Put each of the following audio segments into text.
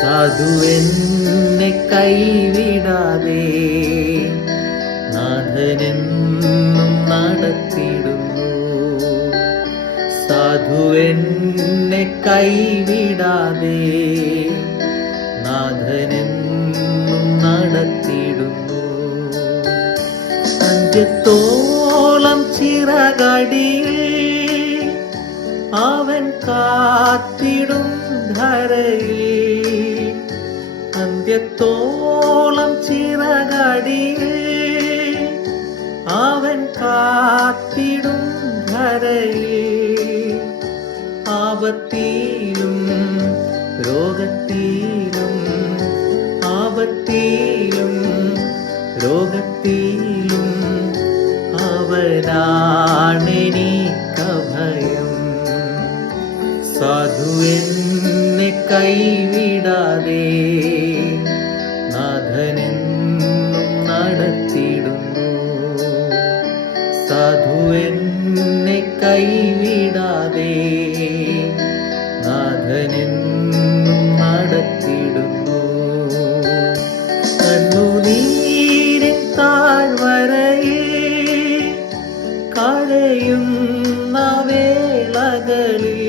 സാധു എന്നെ കൈവിടാതെ നാഥനെന്നും നടത്തിടുന്നു. സാധു എന്നെ കൈവിടാതെ നാഥനെന്നും നടത്തിടുന്നു. അഞ്ചത്തോളം ചിറകടിയിൽ അവൻ കാത്തിടും ധരയിൽ അന്ത്യത്തോളം ചിറകടിയിൽ അവൻ കാത്തിടും ധരയിൽ. ആപത്തിയിലും രോഗത്തിലും ആപത്തിലും രോഗത്തിലും അവനാണെനിക്കഭയം സാധു എന്നെ കൈവിടാതെ സാധു എന്നെ കൈവിടാതെ നാഥനെന്നും നടത്തിടുന്നു. കണ്ണുനീരിൻ താഴ്വരയിൽ കരയുന്ന വേളകളിൽ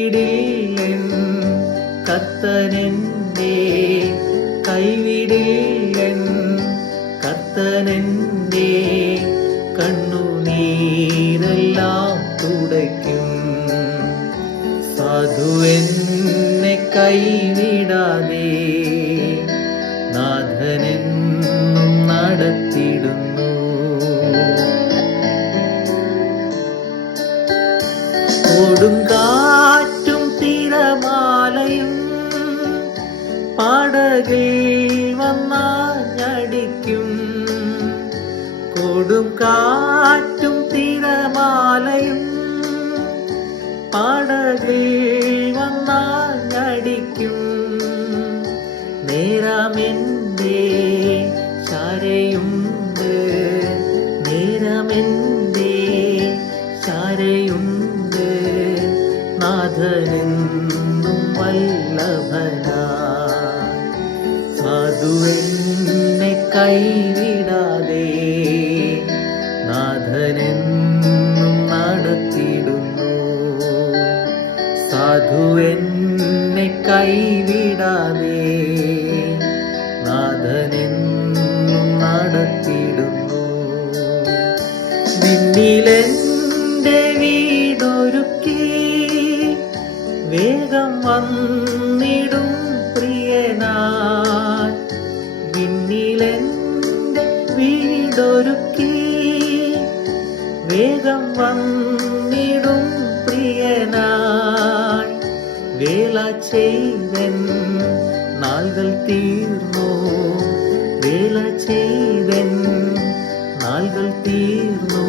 കൈവിടില്ലൻ കത്തനെന്റെ കൈവിടില്ലൻ കത്തനെന്റെ കണ്ണുനീരെല്ലാം തുടയ്ക്കും. സാധു എന്നെ കൈവിടാതെ പടകിൽ വന്നാഞ്ഞടിക്കും കൊടും കാറ്റും തിരമാലയും പടകിൽ വന്നാഞ്ഞടിക്കും നേരമെന്റെ ശാരയുണ്ട് നേരമെന്റെ ശാരയുണ്ട് നാഥനെന്നും വല്ലഭന. സാധു എന്നെ കൈവിടാതെ നാഥനെന്നും നടത്തിടുന്നു സാധു എന്നെ കൈവിടാതെ നാഥനെന്നും നടത്തിടുന്നു നിന്നിലെന്റെ വീടൊരുക്കി വേഗം വന്നിടും വേഗം വന്നിടും പ്രിയനായി വേല ചെയ്തൻ നാളുകൾ തീർന്നു. വേല ചെയ്തൻ നാളുകൾ തീർന്നു.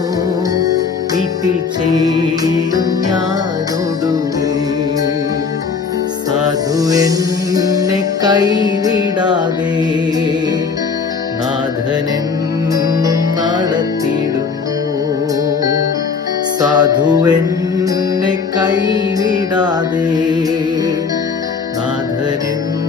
വീട്ടിൽ ചെയ്യും ഞാനൊടുവേ സാധു എന്നെ കൈവിടാതെ നാഥനെന്നും സാധു എന്നെ കൈവിടാതെ നാഥനെന്നും